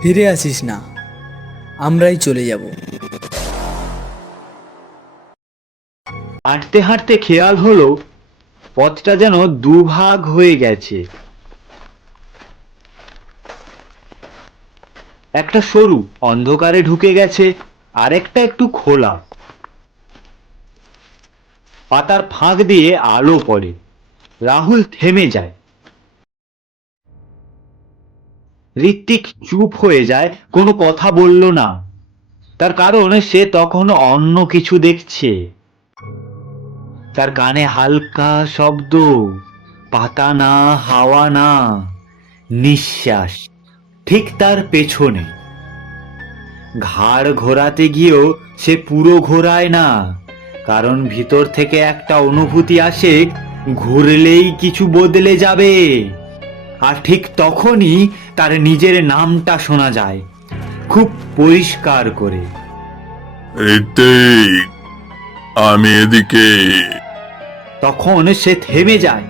ফিরে আসিস না, আমরাই চলে যাব। হাঁটতে হাঁটতে খেয়াল হলো পথটা যেন দুভাগ হয়ে গেছে। একটা সরু অন্ধকারে ঢুকে গেছে, আরেকটা একটু খোলা। পাতার ফাঁক দিয়ে আলো পড়ে। রাহুল থেমে যায়। ঋত্বিক চুপ হয়ে যায়, কোনো কথা বলল না। তার কারণ সে তখন অন্য কিছু দেখছে। তার কানে হালকা শব্দ, পাতা না, হাওয়া না, নিঃশ্বাস। ঠিক তার পেছনে। ঘাড় ঘোরাতে গিয়েও সে পুরো ঘোরায় না, কারণ ভিতর থেকে একটা অনুভূতি আসে, ঘুরলেই কিছু বদলে যাবে। আর ঠিক তখনই তার নিজের নামটা শোনা যায়, খুব পরিষ্কার করে। ঋত্বিক, আমি এদিকে। তখন সে থেমে যায়।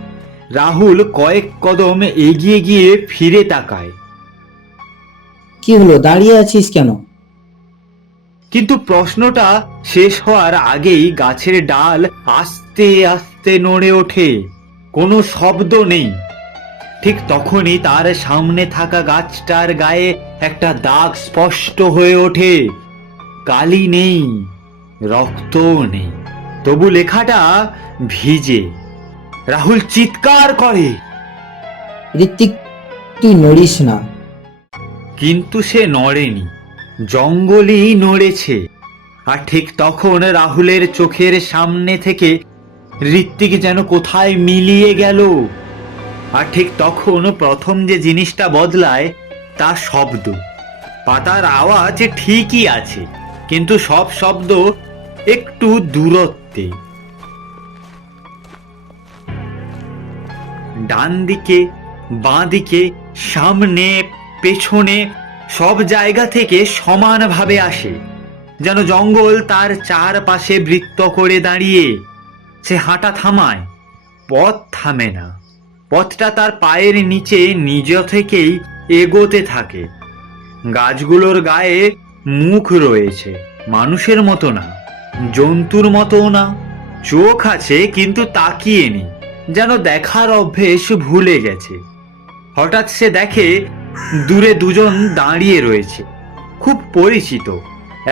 রাহুল কয়েক কদম এগিয়ে গিয়ে ফিরে তাকায়। কি হলো, দাঁড়িয়ে আছিস কেন? কিন্তু প্রশ্নটা শেষ হওয়ার আগেই গাছের ডাল আস্তে আস্তে নড়ে ওঠে। কোনো শব্দ নেই। ঠিক তখনই তার সামনে থাকা গাছটার গায়ে একটা দাগ স্পষ্ট হয়ে ওঠে। কালি নেই, রক্তও নেই, তবু লেখাটা ভিজে। রাহুল চিৎকার করে, ঋত্বিক, তুই নড়িস না। কিন্তু সে নড়েনি, জঙ্গলই নড়েছে। আর ঠিক তখন রাহুলের চোখের সামনে থেকে ঋত্বিক যেন কোথায় মিলিয়ে গেল। আর ঠিক তখন প্রথম যে জিনিসটা বদলায় তা শব্দ। পাতার আওয়াজ ঠিকই আছে, কিন্তু সব শব্দ একটু দূরত্বে। ডান দিকে, বাঁ দিকে, সামনে, পেছনে, সব জায়গা থেকে সমানভাবে আসে, যেন জঙ্গল তার চারপাশে বৃত্ত করে দাঁড়িয়ে। সে হাঁটা থামায়, পথ থামে না। পথটা তার পায়ের নিচে নিজ থেকেই এগোতে থাকে। গাছগুলোর গায়ে মুখ রয়েছে, মানুষের মতো না, জন্তুর মতো না। চোখ আছে কিন্তু তাকিয়ে নেই, যেন দেখার অভ্যেস ভুলে গেছে। হঠাৎ সে দেখে দূরে দুজন দাঁড়িয়ে রয়েছে, খুব পরিচিত।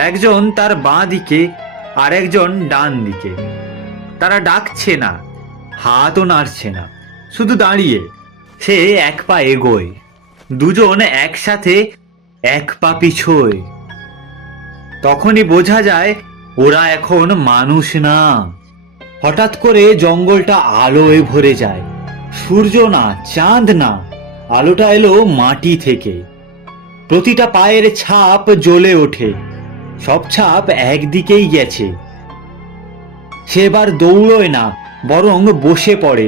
একজন তার বাঁ দিকে, আর একজন ডান দিকে। তারা ডাকছে না, হাতও নাড়ছে না, শুধু দাঁড়িয়ে। সে এক পা এগোয়, দুজন একসাথে এক পা পিছোয়। তখনই বোঝা যায় ওরা এখন মানুষ না। হঠাৎ করে জঙ্গলটা আলোয় ভরে যায়। সূর্য না, চাঁদ না, আলোটা এলো মাটি থেকে। প্রতিটা পায়ের ছাপ জ্বলে ওঠে, সব ছাপ একদিকেই গেছে। সে এবার দৌড়য় না, বরং বসে পড়ে,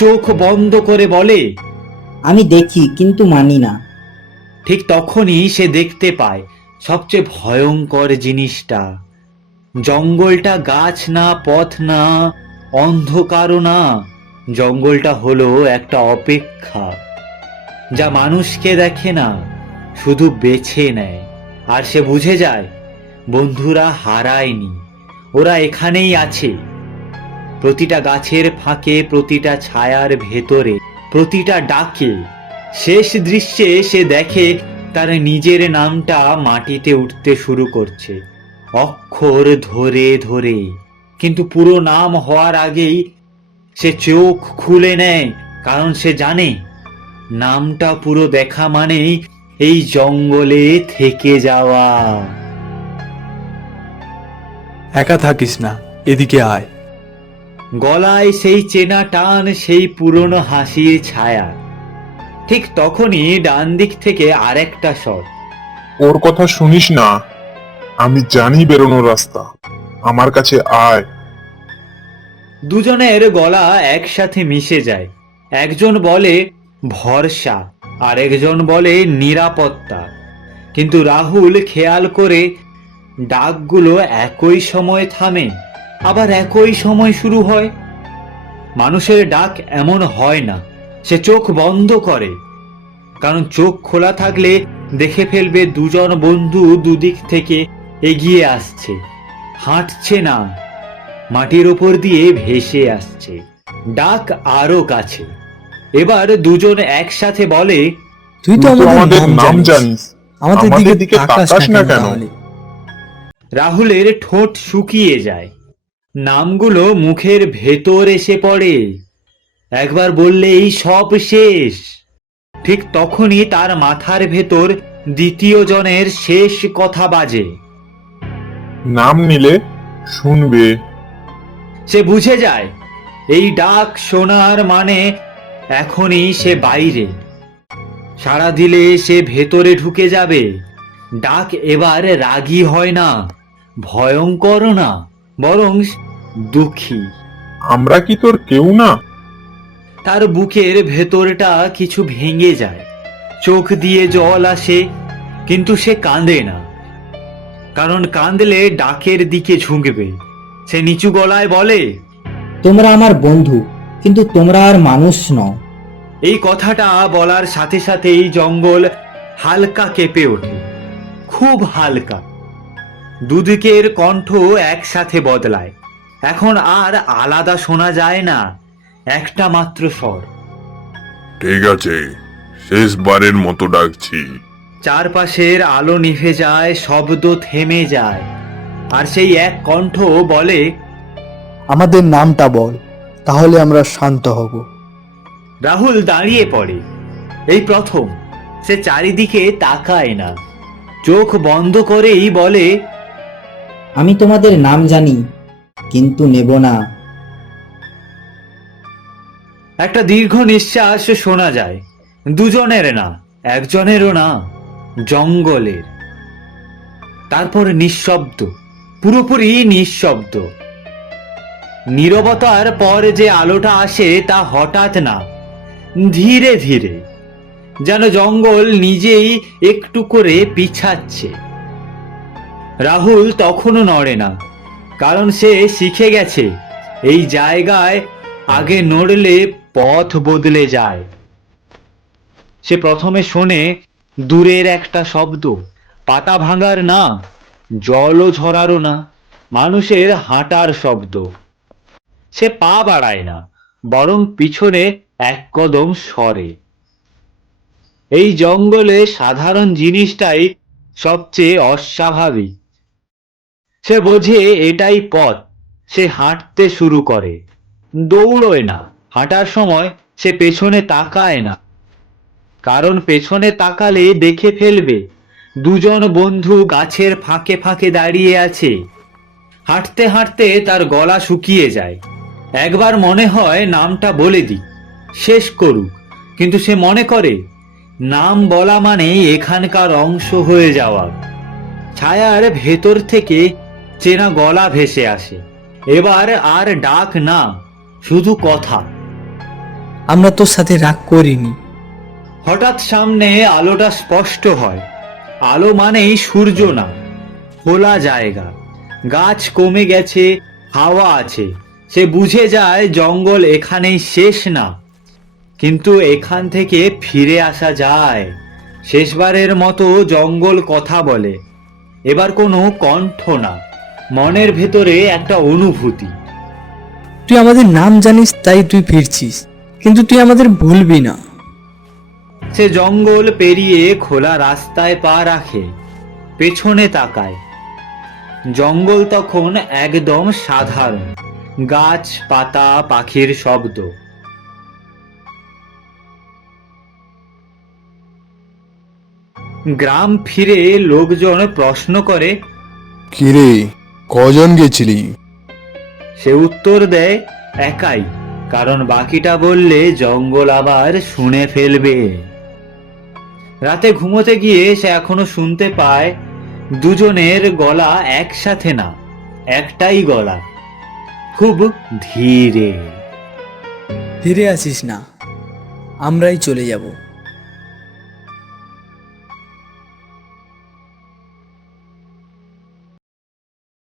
চোখ বন্ধ করে বলে, আমি দেখি কিন্তু মানি না। ঠিক তখনই সে দেখতে পায় সবচেয়ে ভয়ঙ্কর জিনিসটা। জঙ্গলটা গাছ না, পথ না, অন্ধকারও না। জঙ্গলটা হলো একটা অপেক্ষা, যা মানুষকে দেখে না, শুধু বেছে নেয়। আর সে বুঝে যায় বন্ধুরা হারায়নি, ওরা এখানেই আছে। প্রতিটা গাছের ফাঁকে, প্রতিটা ছায়ার ভেতরে, প্রতিটা ডাকে। শেষ দৃশ্যে সে দেখে তার নিজের নামটা মাটিতে উঠতে শুরু করছে, অক্ষর ধরে ধরে। কিন্তু পুরো নাম হওয়ার আগেই সে চোখ খুলে নেয়, কারণ সে জানে নামটা পুরো দেখা মানেই এই জঙ্গলে থেকে যাওয়া। একা থাকিস না, এদিকে আয়। গলায় সেই চেনা টান, সেই পুরনো হাসির ছায়া। ঠিক তখনই ডান দিক থেকে আরেকটা স্বর, ওর কথা শুনিস না, আমি জানি বেরোনোর রাস্তা, আমার কাছে আয়। দুজনের গলা একসাথে মিশে যায়। একজন বলে ভরসা, আর একজন বলে নিরাপত্তা। কিন্তু রাহুল খেয়াল করে ডাকগুলো একই সময় থামে, আবার একই সময় শুরু হয়। মানুষের ডাক এমন হয় না। সে চোখ বন্ধ করে, কারণ চোখ খোলা থাকলে দেখে ফেলবে দুজন বন্ধু দুদিক থেকে এগিয়ে আসছে, হাঁটছে না, মাটির উপর দিয়ে ভেসে আসছে। ডাক আরো কাছে। এবার দুজন একসাথে বলে, তুই তো তুই আমাদের নাম জানিস, জানিস, আমাদের দিকে তাকাস না কেন তাহলে? রাহুলের ঠোঁট শুকিয়ে যায়, নামগুলো মুখের ভেতর এসে পড়ে। একবার বললেই সব শেষ। ঠিক তখনই তার মাথার ভেতর দ্বিতীয় জনের শেষ কথা বাজে। নাম নিলে শুনবে। সে বুঝে যায় এই ডাক শোনার মানে এখনই সে বাইরে। সাড়া দিলে সে ভেতরে ঢুকে যাবে। ডাক এবার রাগী হয় না, ভয়ঙ্কর না, বরং দুঃখী। আমরা কি তোর কেউ না? তার বুকের ভেতরটা কিছু ভেঙে যায়, চোখ দিয়ে জল আসে, কিন্তু সে কাঁদে না, কারণ কাঁদলে ডাকের দিকে ঝুঁকবে। সে নিচু গলায় বলে, তোমরা আমার বন্ধু, কিন্তু তোমরা আর মানুষ নও। এই কথাটা বলার সাথে সাথেই জঙ্গল হালকা কেঁপে ওঠে, খুব হালকা। দুদিকের কণ্ঠ একসাথে বদলায়। এখন আর আলাদা শোনা যায় না, একটা মাত্র স্বর। ঠিক আছে, শেষবারের মতো ডাকছি। চারপাশের আলো নিভে যায়, শব্দ থেমে যায়, আর সেই এক কণ্ঠ বলে, আমাদের নামটা বল, তাহলে আমরা শান্ত হব। রাহুল দাঁড়িয়ে পড়ে। এই প্রথম সে চারিদিকে তাকায় না, চোখ বন্ধ করেই বলে, আমি তোমাদের নাম জানি, কিন্তু নেব না। একটা দীর্ঘ নিঃশ্বাস শোনা যায়, দুজনের না, একজনেরও না, জঙ্গলের। তারপর নিঃশব্দ, পুরোপুরি নিঃশব্দ। নীরবতার পর যে আলোটা আসে তা হঠাৎ না, ধীরে ধীরে, যেন জঙ্গল নিজেই একটু করে পিছাচ্ছে। রাহুল তখনও নড়ে না, কারণ সে শিখে গেছে এই জায়গায় আগে নড়লে পথ বদলে যায়। সে প্রথমে শোনে দূরের একটা শব্দ, পাতা ভাঙার না, জলও ঝরারও না, মানুষের হাঁটার শব্দ। সে পা বাড়ায় না, বরং পিছনে এক কদম সরে। এই জঙ্গলে সাধারণ জিনিসটাই সবচেয়ে অস্বাভাবিক। সে বোঝে এটাই পথ। সে হাঁটতে শুরু করে, দৌড়োয় না। হাঁটার সময় সে পেছনে তাকায় না, কারণ পেছনে তাকালে দেখে ফেলবে দুজন বন্ধু গাছের ফাঁকে ফাঁকে দাঁড়িয়ে আছে। হাঁটতে হাঁটতে তার গলা শুকিয়ে যায়। একবার মনে হয় নামটা বলে দিই, শেষ করুক, কিন্তু সে মনে করে নাম বলা মানে এখানকার অংশ হয়ে যাওয়া। ছায়ার ভেতর থেকে চেনা গলা ভেসে আসে। এবার আর ডাক না, শুধু কথা। আমরা তোর সাথে রাগ করিনি। হঠাৎ সামনে আলোটা স্পষ্ট হয়। আলো মানেই সূর্য না, খোলা জায়গা। গাছ কমে গেছে, হাওয়া আছে। সে বুঝে যায় জঙ্গল এখানেই শেষ না, কিন্তু এখান থেকে ফিরে আসা যায়। শেষবারের মতো জঙ্গল কথা বলে। এবার কোনো কণ্ঠ না, মনের ভেতরে একটা অনুভূতি। তুই আমাদের নাম জানিস, তাই তুই ফিরছিস, কিন্তু তুই আমাদের ভুলবি না। সে জঙ্গল পেরিয়ে খোলা রাস্তায় পা রাখে, পেছনে তাকায়। জঙ্গল তখন একদম সাধারণ, গাছ, পাতা, পাখির শব্দ। গ্রাম ফিরে লোকজন প্রশ্ন করে, কিরে, কজন গেছিলি? সে উত্তর দেয়, একাই, কারণ বাকিটা বললে জঙ্গল আবার শুনে ফেলবে। রাতে ঘুমোতে গিয়ে সে এখনো শুনতে পায় দুজনের গলা একসাথে না, একটাই গলা, খুব ধীরে। ফিরে আসিস না, আমরাই চলে যাব।